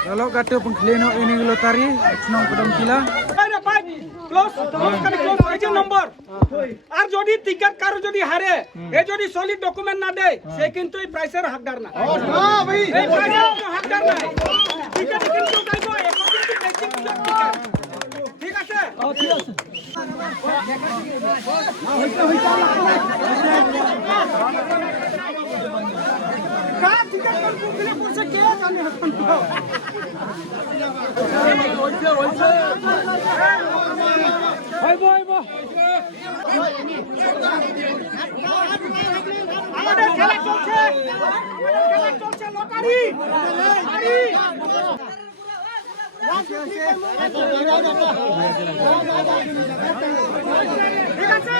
Kalau kata pengklino ini lotari, senang pedang kila. Close agent number আর যদি ticket কারো যদি হারে এ যদি সলিড ডকুমেন্ট না দেয় সে কিন্তু এই প্রাইসের হকদার না ভাই এই প্রাইসের হকদার না টিকেট কিন্তু কাইবো অ্যাকর্ডিং টু বেসিক টিকেট ঠিক আছে ঠিক আছে কা টিকেট কনফার্ম করছে কে জানে এখন আমাদের খেলা চলছে লটারি ঠিক আছে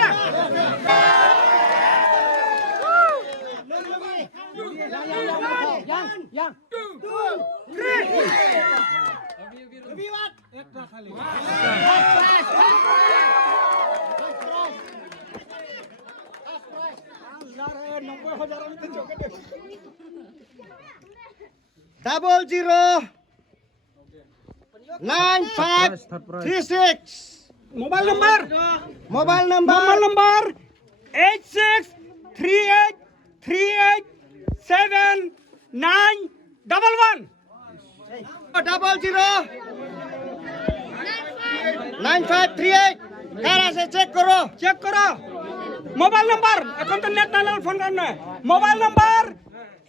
yang 2 3 একটা খালি double 0 9536 mobile number 8638387911 double 0 9538 কার আছে চেক করো মোবাইল নাম্বার এখন তো নেট না ফোন করনা মোবাইল নাম্বার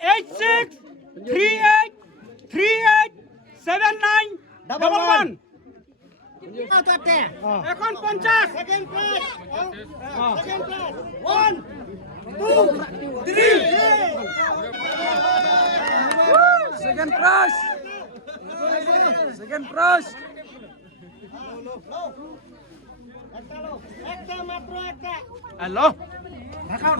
8638387911 এখন 50 second prize 1 2 3 Second prize. Second prize. একটা মাত্র একটা Halo. ঢাকাও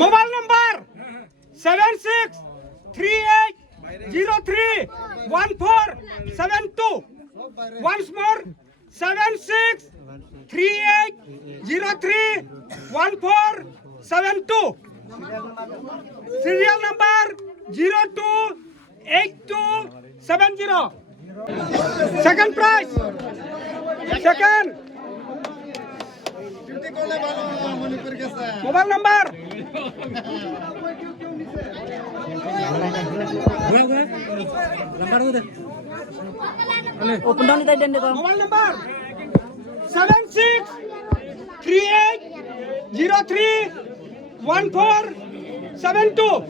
mobile number 7638031472 once more 7638031472 serial number 028270 second prize second mobile number open down itu dan itu mobile number 7638031472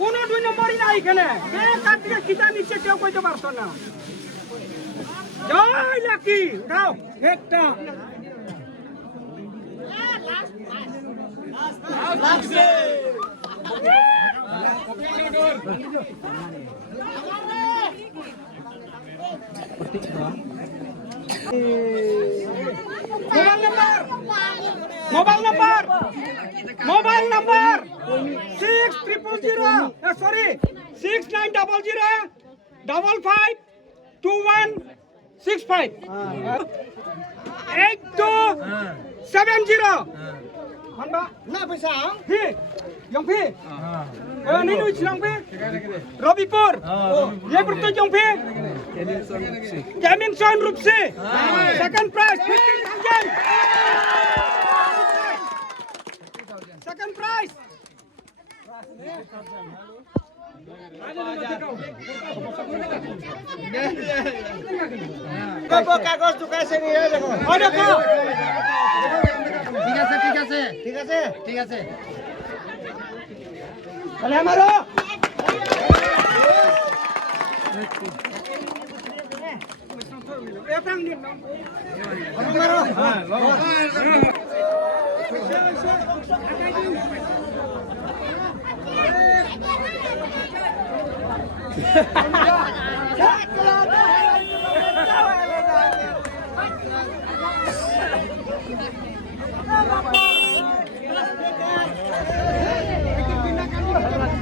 কোন দুই নম্বরই নাই এখানে কে কার থেকে কিতা নিচ্ছে কেউ কইতে পারছো না জয় লাকি দাও একটা মোবাইল নাম্বার 6900552165 8270 না পয়সা হি জংপিนี่ดูชิลองพี่রবিপুর ये প্রত্যেক জংপি Jamingson Rupsi second prize 15,000 second prize কাগজ ঢুকাইছে নি দেখো ওই দেখো ঠিক আছে ঠিক আছে ঠিক আছে ঠিক আছে তাহলে আমারও আমারও